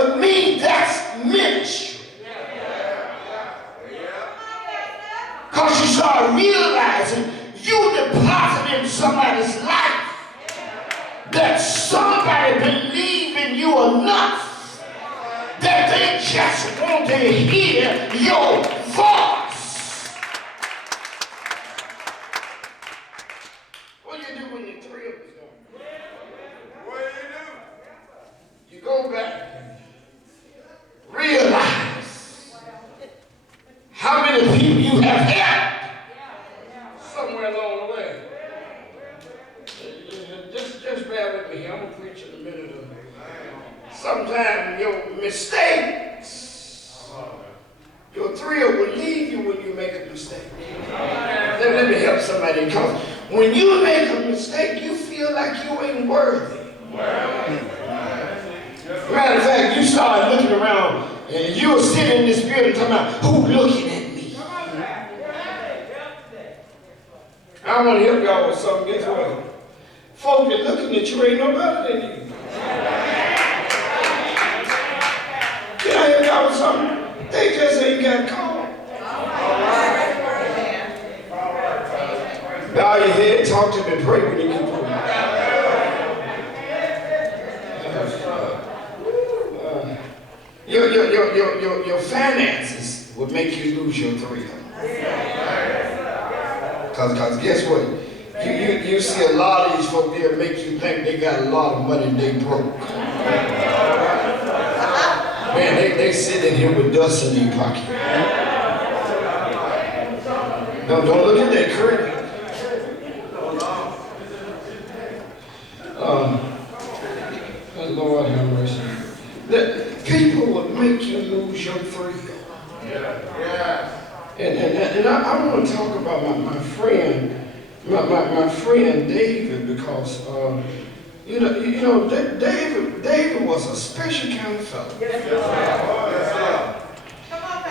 to me, that's ministry. Because you start realizing you deposit in somebody's life that somebody believe in you enough that they just want to hear your voice. What do you do when the three of us go? What do? You go back and realize how many people you have helped somewhere along the way. Just bear with me. I'm going to preach in a minute. Sometimes your mistakes, your thrill will leave you when you make a mistake. Let me help somebody, because when you make a mistake, you feel like you ain't worthy. Matter of fact, you start looking around and you were sitting in this building talking about who looking at me. I want to help y'all with something. Guess what? Folk that looking at you ain't no better than you. Can I help y'all with something? They just ain't got caught. Bow your head, talk to me, pray when you get through. Your finances will make you lose your thrill. Because guess what? You see a lot of these folk there make you think they got a lot of money and they broke. Man, they sit in here with dust in their pocket. No, don't look at that credit. Lord have mercy. That people will make you lose your thrill. And I want to talk about my friend. My friend David, because David was a special kind of fellow.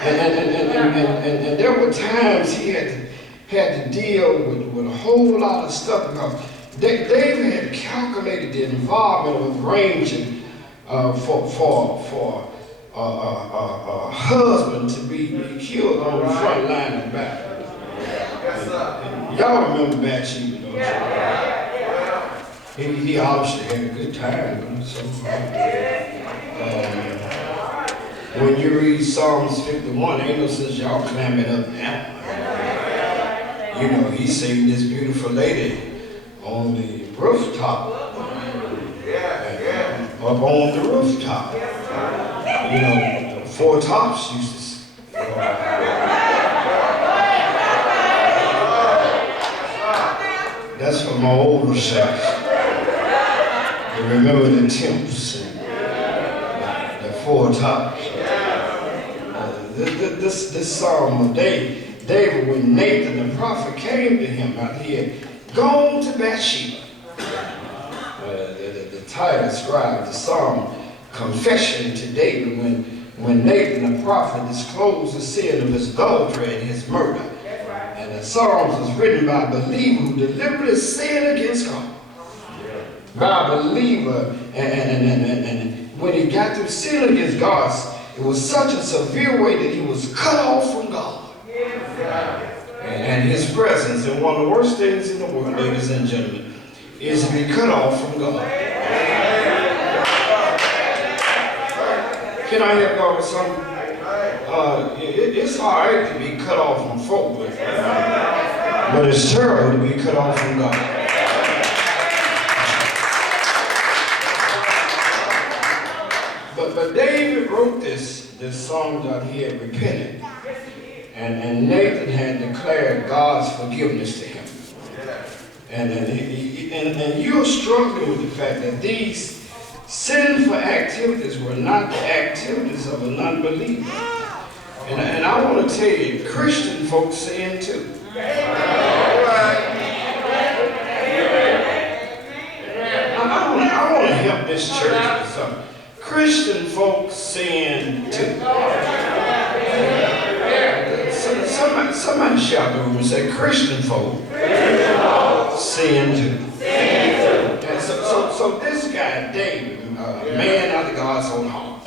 And there were times he had to deal with a whole lot of stuff, because David had calculated the involvement of ranging for a husband to be killed on the front line of battle. Y'all remember Bathsheba, don't you? He obviously had a good time. So, when you read Psalms 51, ain't no sense y'all climbing up now. You know, he seen this beautiful lady on the rooftop. Up on the rooftop. You know, Four Tops used to that's for my older self. You remember the Temps and the Four Tops. This psalm of David, when Nathan the prophet came to him after he had gone to Bathsheba. The title describes the psalm, Confession to David, when Nathan the prophet disclosed the sin of his adultery and his murder. And the Psalms was written by a believer who deliberately sinned against God. By a believer, and when he got through sin against God, it was such a severe way that he was cut off from God. And his presence, and one of the worst things in the world, ladies and gentlemen, is to be cut off from God. Can I help y'all with something? It's all right to be cut off from folk, but it's terrible to be cut off from God. But David wrote this song that he had repented, and Nathan had declared God's forgiveness to him. And you're struggling with the fact that these sinful activities were not the activities of an unbeliever. And I want to tell you, Christian folks sin too. I want to help this church with something. Christian folks sin too. Somebody shout the room and say, Christian folk sin too. And so this guy, David, a man after God's own heart,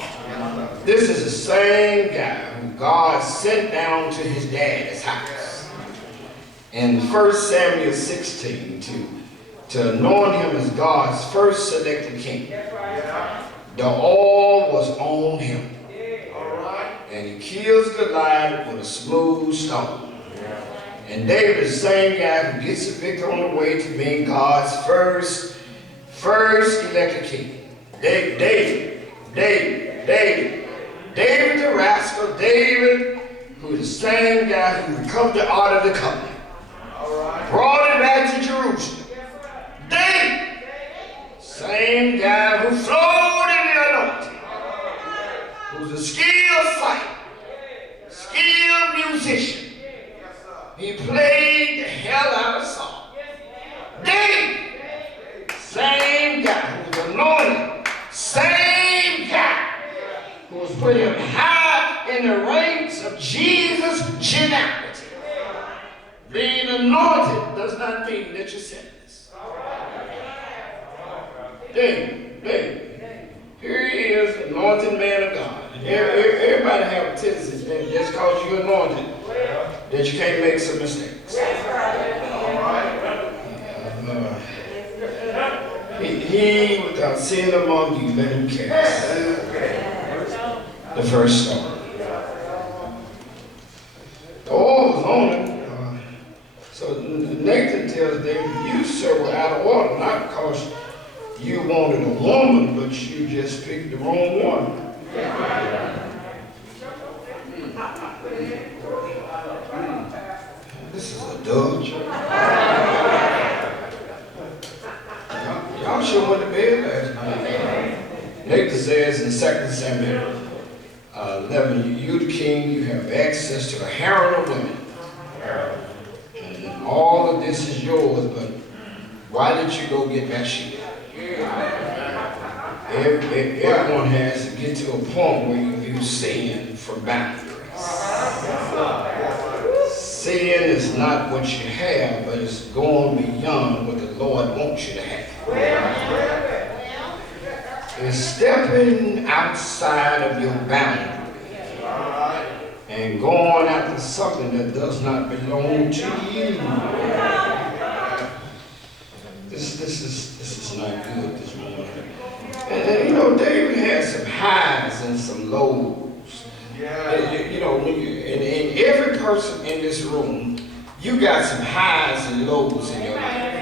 This is the same guy who God sent down to his dad's house in 1 Samuel 16 to anoint him as God's first selected king. The oil was on him. And he kills Goliath with a smooth stone. And David is the same guy who gets the victory on the way to being God's first elected king. David the rascal, David, who is the same guy who recovered the Ark of the Covenant. Brought it back to Jerusalem. David, same guy who flowed in the anointing. Who's a skilled fighter, skilled musician. He played the hell out of song. David, same guy who was anointed, same guy who was put him high in the ranks of Jesus' genealogy. Being anointed does not mean that you're sinless. David, here he is, anointed man of God. Everybody have a tendency just because you're anointed that you can't make some mistakes. He without sin among you, let him cast the first stone. The oil was on him. So Nathan tells David, you, sir, were out of order, not because you wanted a woman, but you just picked the wrong one. This is adultery. Y'all sure went to bed last night. Nathan says in 2 Samuel 11, you the king, you have access to a harem of women. And all of this is yours, but why did you go get Bathsheba? Everyone has to get to a point where you view sin from boundaries. Sin is not what you have, but it's going beyond what the Lord wants you to have. It's stepping outside of your boundary and going after something that does not belong to you. This is not good this morning. And you know, David had some highs and some lows. You know, and every person in this room, you got some highs and lows in your life.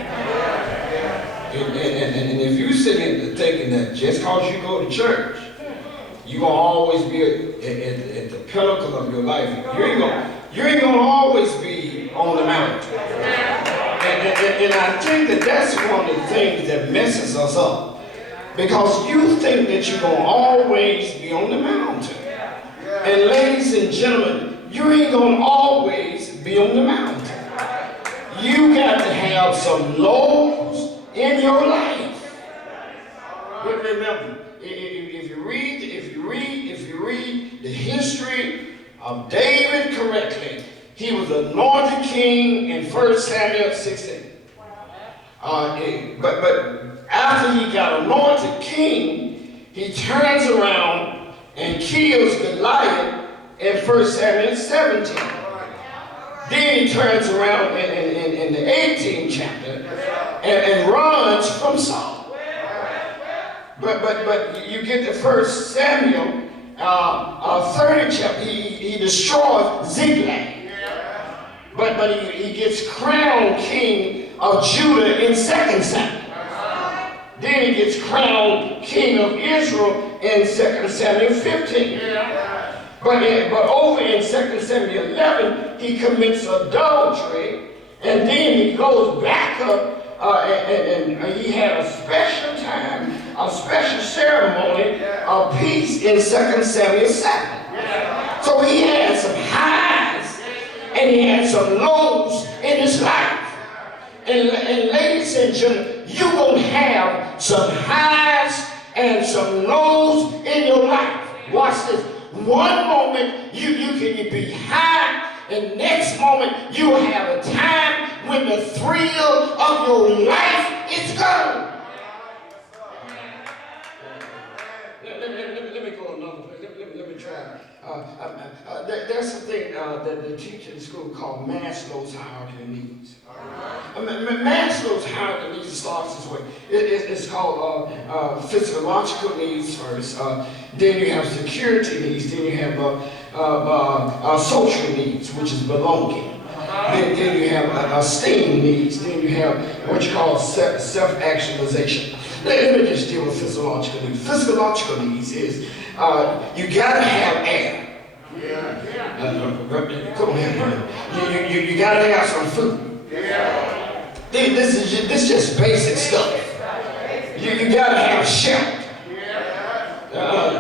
And if you're sitting there thinking that just because you go to church, you're going to always be at the pinnacle of your life, you ain't going to always be on the mountain. And I think that that's one of the things that messes us up. Because you think that you're going to always be on the mountain. And ladies and gentlemen, you ain't going to always be on the mountain. You got to have some lows in your life. But remember, if you read the history of David correctly, he was anointed king in 1 Samuel 16. But after he got anointed king, he turns around and kills Goliath in 1 Samuel 17. Then he turns around in the 18th chapter and runs from Saul. But you get to 1 Samuel 30 chapter, he destroys Ziklag. But he gets crowned king of Judah in 2 Samuel. Then he gets crowned king of Israel in 2 Samuel 15. But over in 2 Samuel 11, he commits adultery, and then he goes back up, and he had a special time, a special ceremony of peace in 2 Samuel 7. So he had some highs, and he had some lows in his life. And ladies and gentlemen, you're going to have some highs and some lows in your life. Watch this. One moment you can be high, and next moment you'll have a time when the thrill of your life is gone. Let me go another Let me try. There's something that they teach in school called Maslow's hierarchy of needs. Maslow's hierarchy of needs starts this way. It's called physiological needs first. Then you have security needs. Then you have social needs, which is belonging. Then you have esteem needs. Then you have what you call self-actualization. Let me just deal with physiological needs. Physiological needs is you gotta have air. Come on here, you gotta have some food. This is just basic stuff. You gotta have shelter.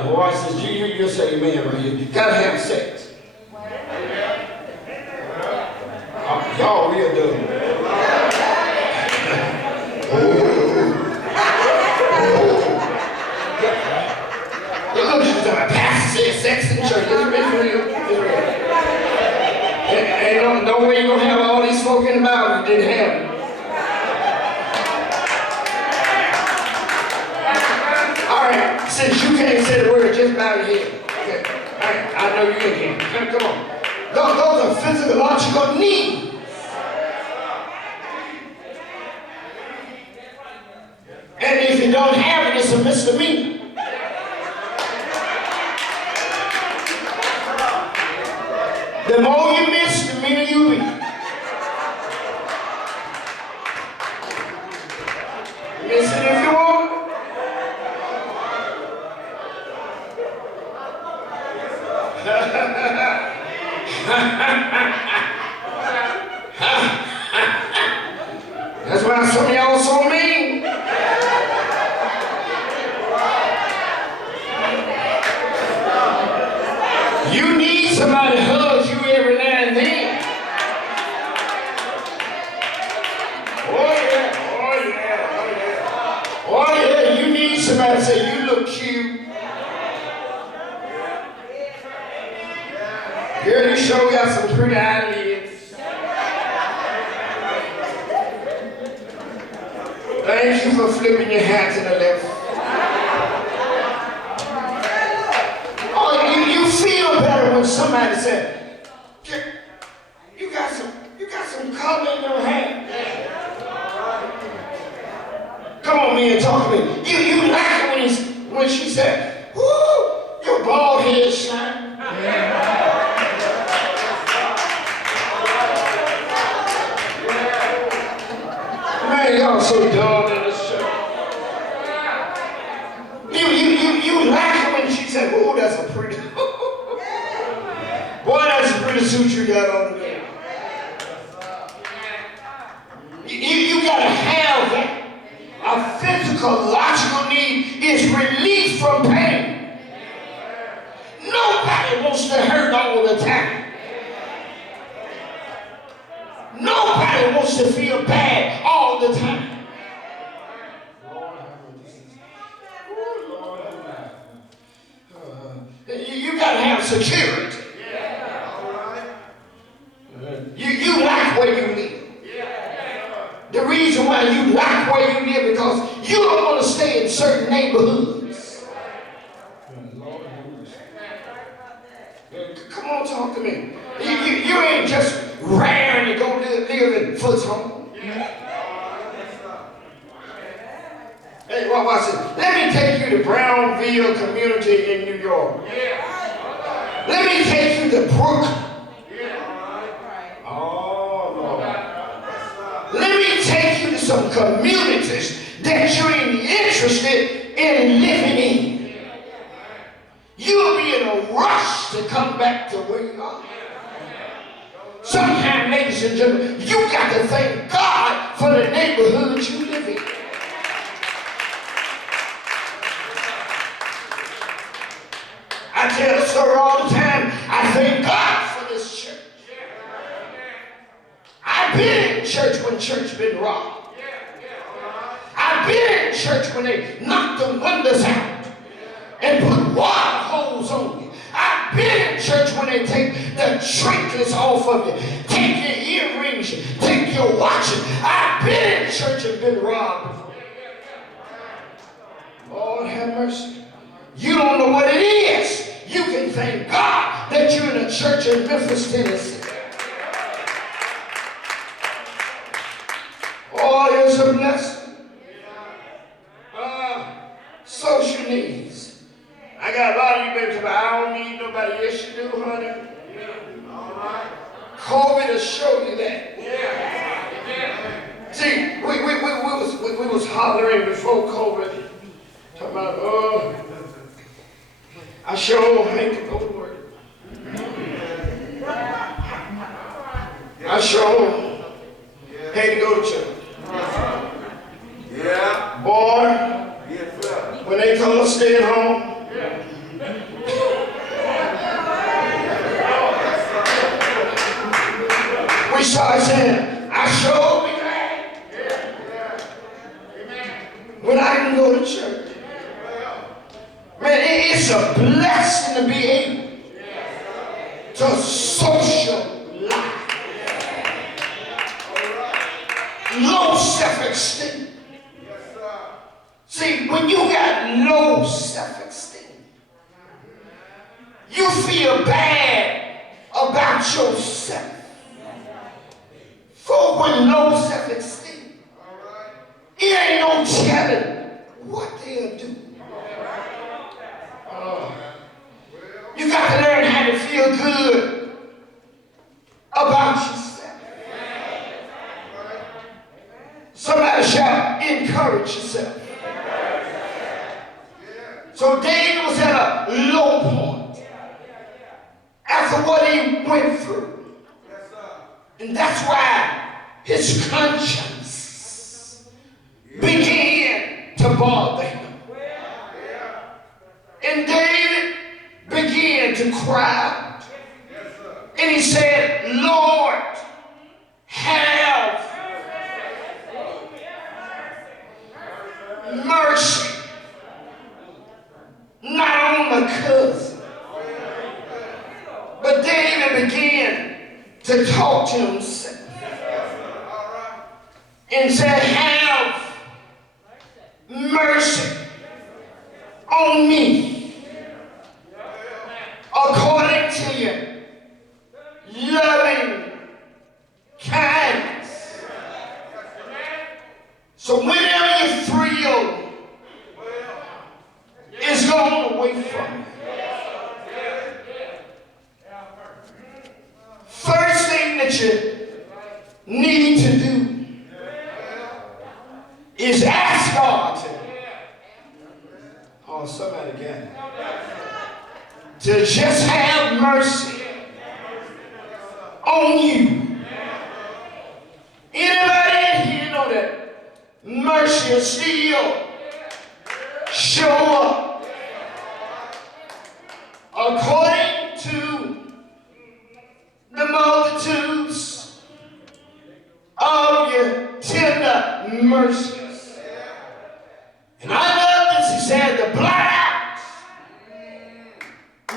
Boy, says you'll say amen right here. You gotta have sex. Y'all real dumb. Pastor said sex in church. It's real. It's real. Ain't no way you're going to have all these folk in the Bible you didn't have it. All right, since you can't say the word, just bow your head. Okay. All right, I know you in here. Come on. Those are physiological needs. And if you don't have it, it's a misdemeanor. The more you miss, the meaner you be. Miss it if you want. That's why some of y'all so mean. You need somebody to hug you every now and then. Oh yeah, you need somebody to say you look cute. Girl, you sure got some pretty eyelids. Thank you for flipping your hat to the left. Oh, you feel better when somebody said, you got some color in your hair. Come on, man, talk to me. You like it when she said, whoo, your bald head shine. Man, y'all so dumb in this church. You like it when she said, ooh, that's a pretty, boy, that's a pretty suit you got on today. You gotta have that. A physical, logical need is relief from pain. Nobody wants to hurt all the time. Nobody wants to feel bad all the time. You got to have security. You like where you live. The reason why you like where you live because you don't want to stay in certain neighborhoods. Come on, talk to me. You ain't just raring to go live in Foot's home. Hey, watch it. Let me take you to Brownville community in New York. Let me take you to Brooklyn. Oh, Lord. Let me take you to some communities that you ain't interested in living in. You'll be in a rush to come back to where you are. Sometimes, ladies and gentlemen, you got to thank God for the neighborhood you live in. I tell the story all the time. I thank God for this church. I've been in church when church been robbed. I've been in church when they knocked the windows out and put water holes on you. I've been in church when they take the trinkets off of you, take your earrings, take your watches. I've been in church and been robbed before. Lord have mercy. You don't know what it is thank God that you're in a church in Memphis, Tennessee. Oh, it's a blessing. Social needs. I got a lot of you baby, but I don't need nobody. Yes, you do, honey. All right. COVID will show you that. See, we was hollering before COVID. Talking about, I sure hate to go to work. I sure hate to go to church. Yeah. Boy, when they told us stay at home, we started saying, I sure be glad when I can go to church. Man, it's a blessing to be able to socialize. Low self-esteem. See, when you got low self-esteem, you feel bad about yourself. For with low self-esteem, it ain't no telling what they'll do. You got to learn how to feel good about yourself. Somebody shout, encourage yourself. So David was at a low point after what he went through. And that's why his conscience began to bother him. And David began to cry out. And he said, Lord, have mercy. Not on my cousin. But David began to talk to himself. And said, have mercy on me according to your loving kindness. So whenever your thrill is gone away from you, first thing that you need to do is ask God somebody again, to just have mercy on you. Anybody in here know that mercy will still show up according to the multitudes of your tender mercies? And I love this. He said, to blot out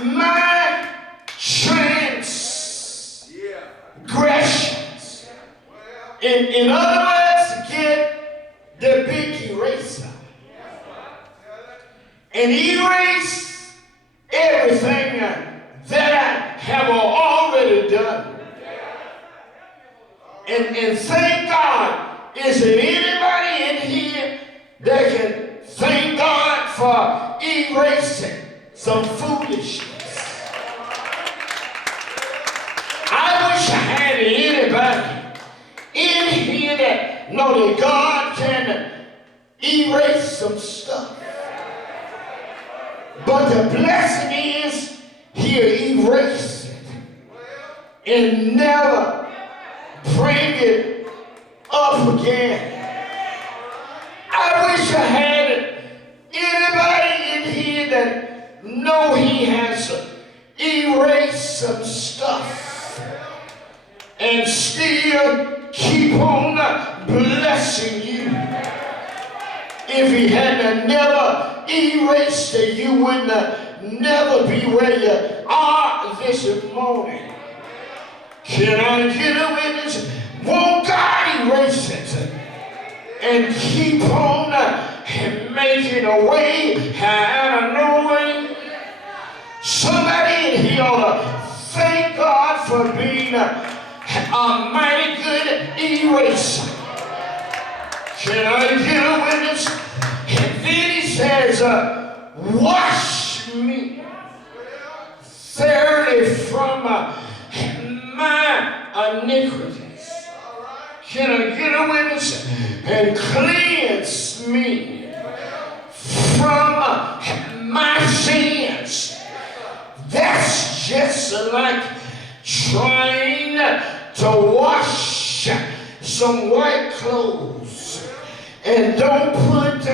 my transgressions. In other words, get the big eraser and erase everything that I have already done. And thank God, is there anybody in here that can thank God for erasing some foolishness? I wish I had anybody in here that know that God can erase some stuff. But the blessing is He'll erase it and never bring it up again. I wish I had anybody in here that know He has erased some stuff and still keep on blessing you. If He had never erased it, you would never be where you are this morning. Can I get a witness? Won't God erase it and keep on making a way out of no way? Somebody in for being a mighty good eraser. Can I get a witness? And then he says, wash me thoroughly from my iniquities. Can I get a witness? And cleanse me from my sins. That's just like trying to wash some white clothes and don't put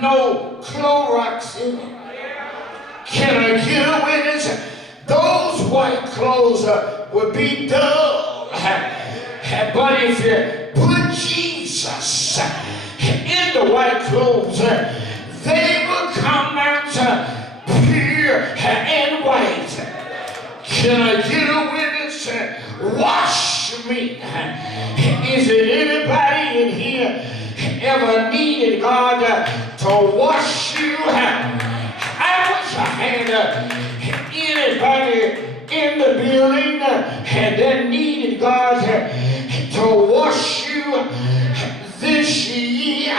no Clorox in it. Can I get a witness? Those white clothes would be dull. But if you put Jesus in the white clothes, they will come out pure and white. Can I get a witness? Wash me. Is it anybody in here ever needed God to wash you? I wish I had anybody in the building that needed God to wash you this year.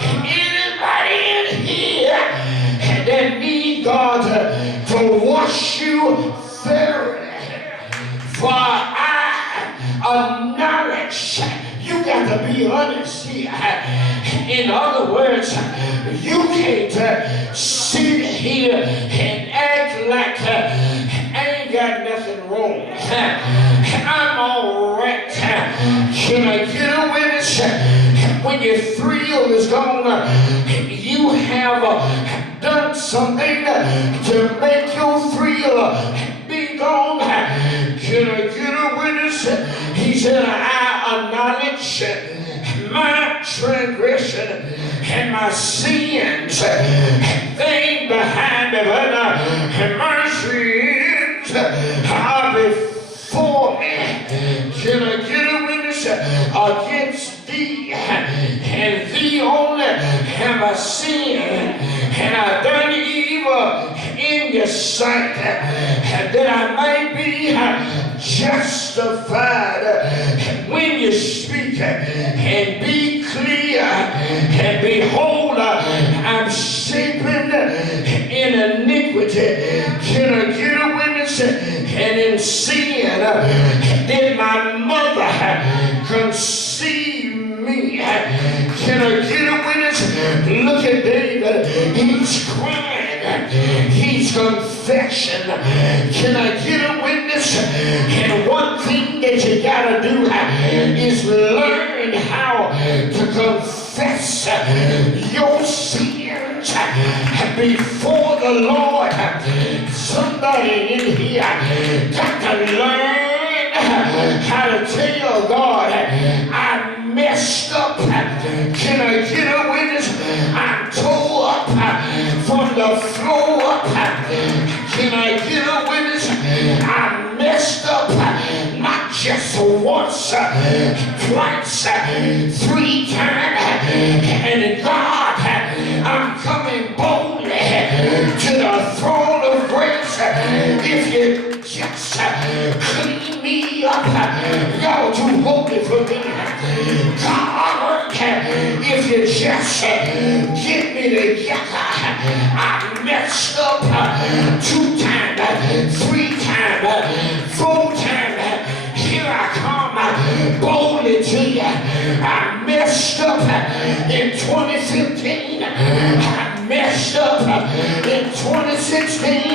Anybody in here that need God to wash you thoroughly? For I acknowledge you got to be honest here. In other words, you can't sit here and act like I ain't got nothing wrong. I'm all right. Can I get a witness? When your thrill is gone, you have done something to make your thrill be gone. Can I get a witness? He said, I acknowledge my transgression and my sins. They ain't behind me, but my sins are before me. Can I get a witness? Against thee and thee only have I sinned, and I've done evil in your sight, that I might be justified when you speak, and be clear, and behold, I'm shaping in iniquity. Can I get a witness? And in sin did my mother conceive me. Can I get a witness? Look at David. He's crying. He's confession. Can I get a witness? And one thing that you gotta do is learn how to confess your sins before the Lord. Somebody in here got to learn how to tell God, I messed up. Can I get a witness? I'm tore up from the floor up. Can I get a witness? I messed up not just once, twice, 3 times. And God, I'm coming boldly to the throne of grace. If you just clean me up, y'all too holy for me. God, if you just get me together, I messed up 2 times, 3 times, 4 times. Here I come boldly to you. I messed up in 2015. I messed up in 2016. I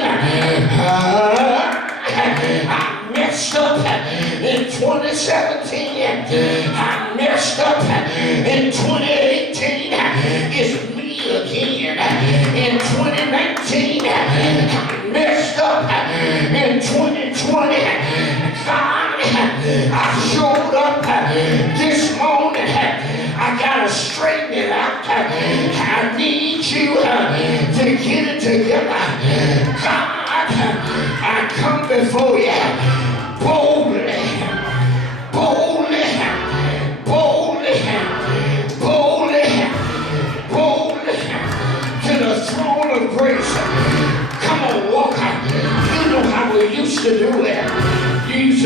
messed up in 2017. I messed up in 2018. It's me again. In 2019, I messed up in 2020. God, I showed up this morning. I gotta straighten it out. I need you to get it together. God, I come before you boldly, boldly, boldly, boldly, boldly to the throne of grace. Come on, walk out. You know how we used to do it. You used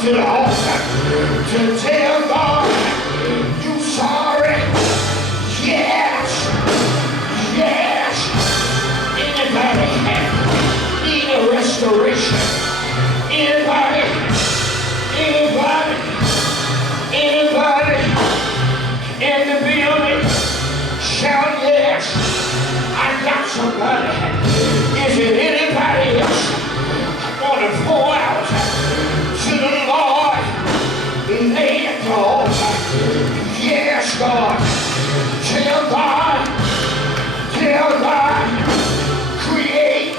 to the altar to tell God you sorry. Yes. Yes. Anybody need a restoration? Anybody in the building? Shout yes. I got somebody. Is it anybody else want to pour out to the Lord? Lay it all. Yes, God. Tell God. Create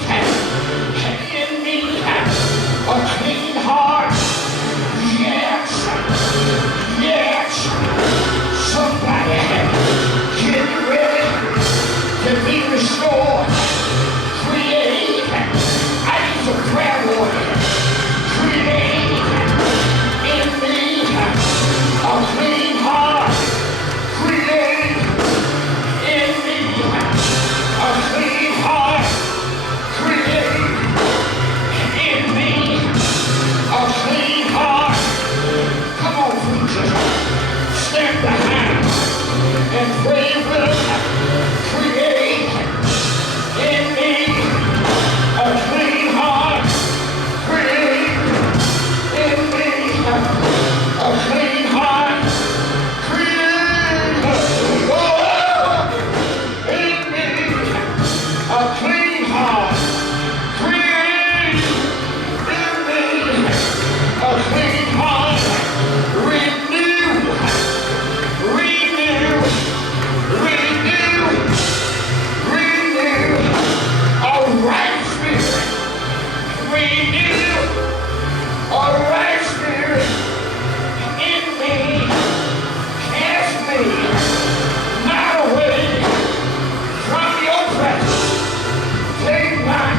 in me a clean heart. Yes. Somebody get ready to be restored. Create. I need some prayer warrior. Create in me a clean heart. Create in me a clean heart. Create in me a clean heart. Come on, preacher. Stand behind and pray with us. Create in me a clean heart. Create in me a clean heart. Create in me a clean heart. Create in me a clean heart. Renew a right spirit. Renew a right spirit in me. Cast me not away from your presence. Take back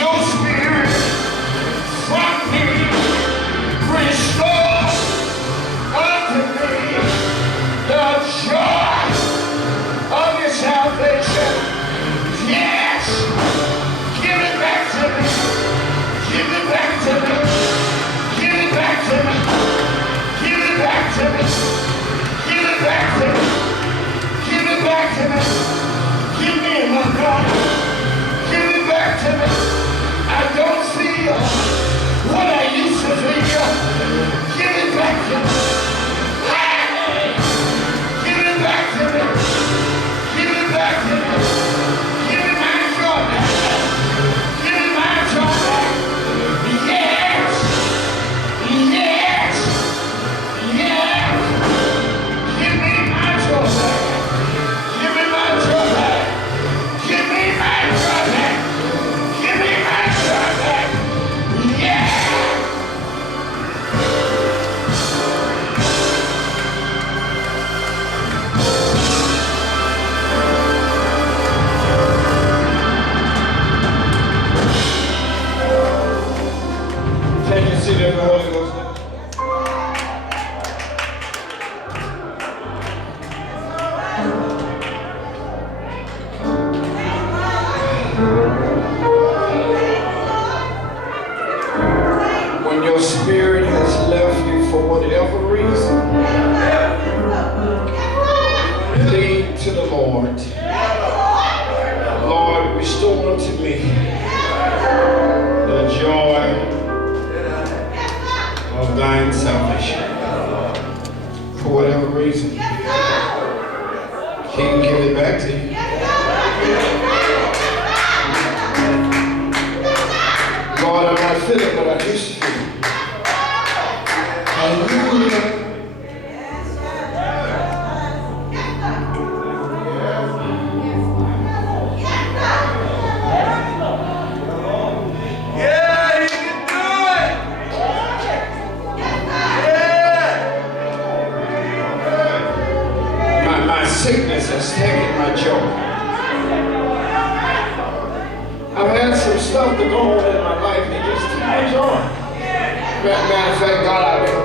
your spirit from me. Restore unto me the joy of your salvation. Yes. Give it back to me. Give it back to me. Give it back to me. Give it back to me. Give it back to me. Give it back to me. Give me my God. Give it back to me. I don't feel what I used to feel. Give it back to me. Give it back to me. Give it back to me. Give it my joy back. Give it my joy back. Yes. Yes. Yes. Give me my joy back. Give me my joy back. Give me my joy back. Give me my joy back. Yeah. Take your seat, every Holy Ghost. When your spirit has left you for whatever reason, plead to the Lord. Lord, restore unto me the joy of thine salvation. For whatever reason, He can give it back to you. Lord, I'm not feeling what I used to feel. Hallelujah. Sickness has taken my joy. I've had some stuff to go on in my life that just took my joy. Matter of fact, God, I've been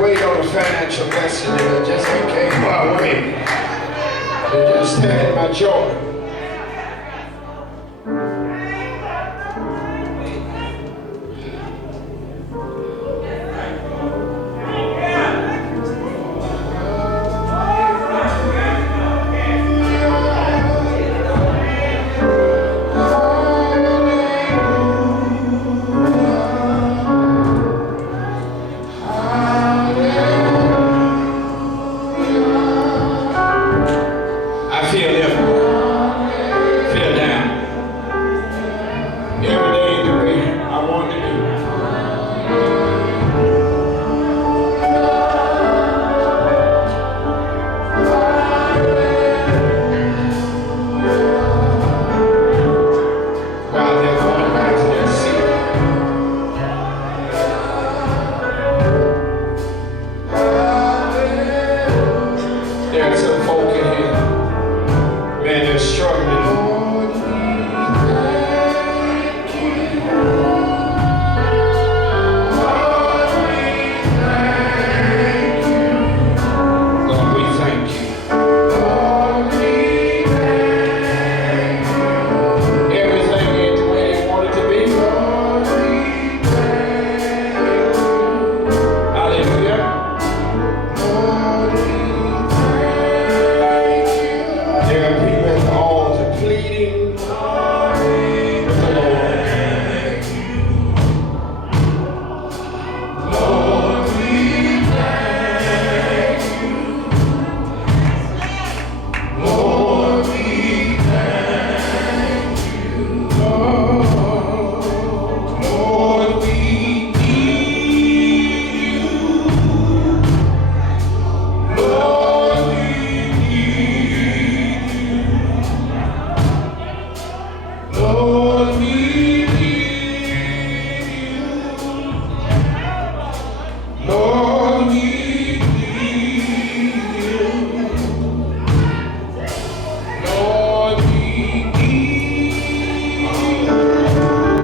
waiting on a financial blessing and it just became my way. It just taken my joy.